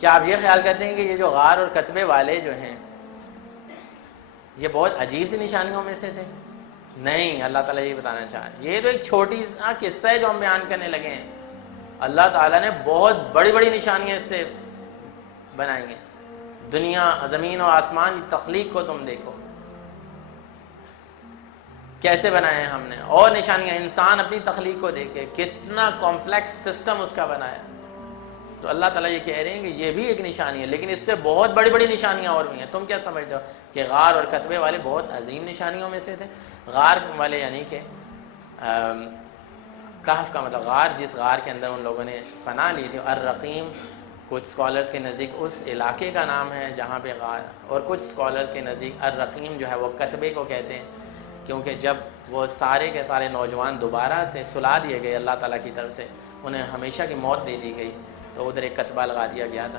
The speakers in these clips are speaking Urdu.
کیا آپ یہ خیال کرتے ہیں کہ یہ جو غار اور کتبے والے جو ہیں یہ بہت عجیب سی نشانیوں میں سے تھے؟ نہیں، اللہ تعالیٰ یہ بتانا چاہ رہے ہیں یہ تو ایک چھوٹی سا قصہ ہے جو ہم بیان کرنے لگے ہیں. اللہ تعالیٰ نے بہت بڑی بڑی نشانیاں اس سے بنائی ہیں. دنیا، زمین و آسمان کی تخلیق کو تم دیکھو کیسے بنائے ہیں ہم نے، اور نشانیاں انسان اپنی تخلیق کو دیکھے کتنا کمپلیکس سسٹم اس کا بنایا. تو اللہ تعالیٰ یہ کہہ رہے ہیں کہ یہ بھی ایک نشانی ہے، لیکن اس سے بہت بڑی بڑی نشانیاں اور بھی ہیں. تم کیا سمجھتے ہو کہ غار اور کتبے والے بہت عظیم نشانیوں میں سے تھے؟ غار والے یعنی کہ کہف کا مطلب غار، جس غار کے اندر ان لوگوں نے پناہ لی تھی. الرقیم کچھ سکالرز کے نزدیک اس علاقے کا نام ہے جہاں پہ غار، اور کچھ سکالرز کے نزدیک الرقیم جو ہے وہ کتبے کو کہتے ہیں، کیونکہ جب وہ سارے کے سارے نوجوان دوبارہ سے سلا دیے گئے اللہ تعالیٰ کی طرف سے، انہیں ہمیشہ کی موت دے دی گئی، تو ادھر ایک کتبہ لگا دیا گیا تھا،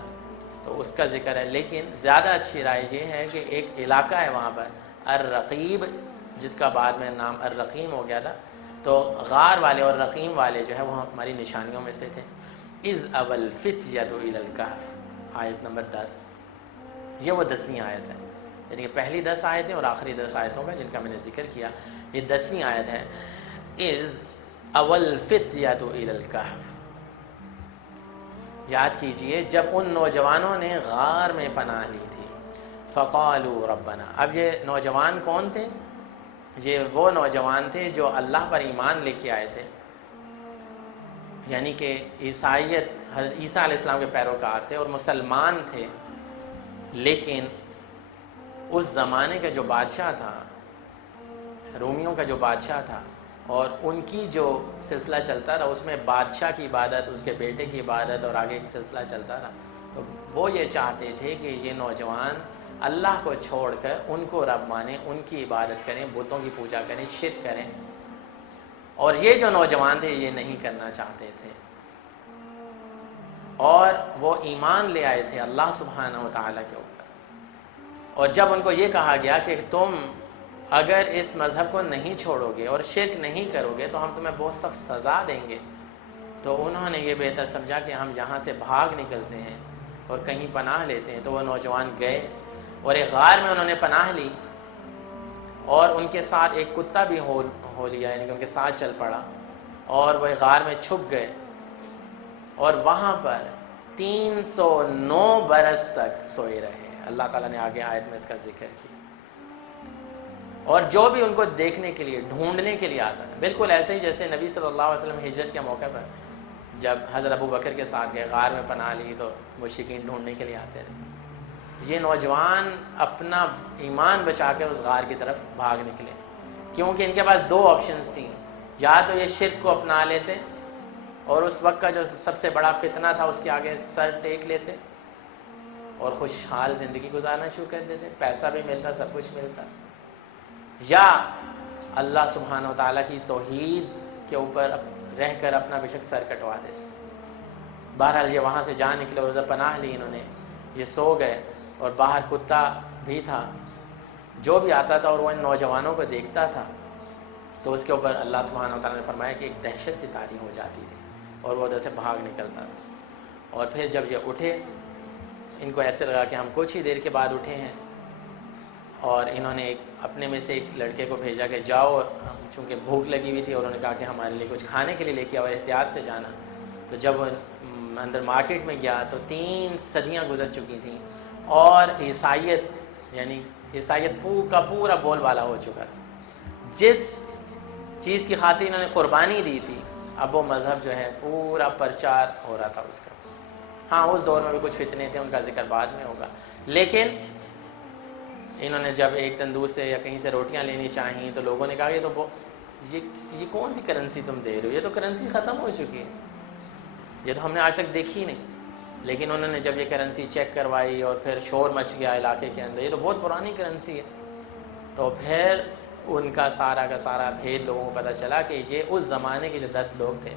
تو اس کا ذکر ہے. لیکن زیادہ اچھی رائے یہ ہے کہ ایک علاقہ ہے وہاں پر الرقیب، جس کا بعد میں نام الرقیم ہو گیا تھا. تو غار والے اور رقیم والے جو ہے وہ ہماری نشانیوں میں سے تھے. اذ اول فتیۃ الی الکہف، آیت نمبر 10، یہ وہ 10ویں آیت ہے، یعنی کہ پہلی 10 آیتیں اور آخری 10 آیتوں کا جن کا میں نے ذکر کیا، یہ 10ویں آیت ہے. اذ اول فتیۃ الی الکہف، یاد کیجئے جب ان نوجوانوں نے غار میں پناہ لی تھی. فقالوا ربنا، اب یہ نوجوان کون تھے؟ یہ وہ نوجوان تھے جو اللہ پر ایمان لے کے آئے تھے، یعنی کہ عیسائیت، حضرت عیسیٰ علیہ السلام کے پیروکار تھے اور مسلمان تھے. لیکن اس زمانے کا جو بادشاہ تھا، رومیوں کا جو بادشاہ تھا، اور ان کی جو سلسلہ چلتا رہا اس میں بادشاہ کی عبادت، اس کے بیٹے کی عبادت، اور آگے ایک سلسلہ چلتا رہا. تو وہ یہ چاہتے تھے کہ یہ نوجوان اللہ کو چھوڑ کر ان کو رب مانیں، ان کی عبادت کریں، بتوں کی پوجا کریں، شرک کریں. اور یہ جو نوجوان تھے یہ نہیں کرنا چاہتے تھے، اور وہ ایمان لے آئے تھے اللہ سبحانہ و تعالیٰ کے اوپر. اور جب ان کو یہ کہا گیا کہ تم اگر اس مذہب کو نہیں چھوڑو گے اور شرک نہیں کرو گے تو ہم تمہیں بہت سخت سزا دیں گے، تو انہوں نے یہ بہتر سمجھا کہ ہم یہاں سے بھاگ نکلتے ہیں اور کہیں پناہ لیتے ہیں. تو وہ نوجوان گئے اور ایک غار میں انہوں نے پناہ لی، اور ان کے ساتھ ایک کتا بھی ہو لیا، یعنی کہ ان کے ساتھ چل پڑا، اور وہ غار میں چھپ گئے، اور وہاں پر 309 برس تک سوئے رہے. اللہ تعالیٰ نے آگے آیت میں اس کا ذکر کیا. اور جو بھی ان کو دیکھنے کے لیے، ڈھونڈنے کے لیے آتا ہے، بالکل ایسے ہی جیسے نبی صلی اللہ علیہ وسلم ہجرت کے موقع پر جب حضرت ابو بکر کے ساتھ گئے، غار میں پناہ لی، تو مشرکین ڈھونڈنے کے لیے آتے رہے. یہ نوجوان اپنا ایمان بچا کر اس غار کی طرف بھاگ نکلے، کیونکہ ان کے پاس 2 آپشنز تھیں. یا تو یہ شرک کو اپنا لیتے اور اس وقت کا جو سب سے بڑا فتنہ تھا اس کے آگے سر ٹیک لیتے اور خوشحال زندگی گزارنا شروع کر دیتے، پیسہ بھی ملتا، سب کچھ ملتا. یا اللہ سبحانہ و تعالیٰ کی توحید کے اوپر رہ کر اپنا بے شک سر کٹوا دیتے. بہرحال یہ وہاں سے جا نکلے اور ادھر پناہ لی انہوں نے. یہ سو گئے اور باہر کتا بھی تھا، جو بھی آتا تھا اور وہ ان نوجوانوں کو دیکھتا تھا تو اس کے اوپر اللہ سبحانہ و تعالیٰ نے فرمایا کہ ایک دہشت سی طاری ہو جاتی تھی اور وہ ادھر سے بھاگ نکلتا تھا. اور پھر جب یہ اٹھے، ان کو ایسے لگا کہ ہم کچھ ہی دیر کے بعد اٹھے ہیں، اور انہوں نے اپنے میں سے ایک لڑکے کو بھیجا کہ جاؤ، چونکہ بھوک لگی ہوئی تھی، اور انہوں نے کہا کہ ہمارے لیے کچھ کھانے کے لیے لے کے آؤ، احتیاط سے جانا. تو جب اندر مارکیٹ میں گیا تو 3 صدیاں گزر چکی تھیں، اور عیسائیت یعنی عیسائیت کا پورا بول بالا ہو چکا. جس چیز کی خاطر انہوں نے قربانی دی تھی، اب وہ مذہب جو ہے پورا پرچار ہو رہا تھا اس کا. ہاں اس دور میں بھی کچھ فتنے تھے، ان کا ذکر بعد میں ہوگا. لیکن انہوں نے جب ایک تندور سے یا کہیں سے روٹیاں لینی چاہیں تو لوگوں نے کہا یہ کون سی کرنسی تم دے رہے ہو، یہ تو کرنسی ختم ہو چکی ہے، یہ تو ہم نے آج تک دیکھی نہیں. لیکن انہوں نے جب یہ کرنسی چیک کروائی اور پھر شور مچ گیا علاقے کے اندر، یہ تو بہت پرانی کرنسی ہے. تو پھر ان کا سارا بھید لوگوں کو پتہ چلا کہ یہ اس زمانے کے جو 10 لوگ تھے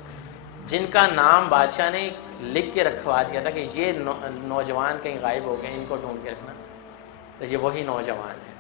جن کا نام بادشاہ نے لکھ کے رکھوا دیا تھا کہ یہ نوجوان کہیں غائب ہو گئے، ان کو ڈھونڈ کے رکھنا. تو یہ وہی نوجوان ہیں.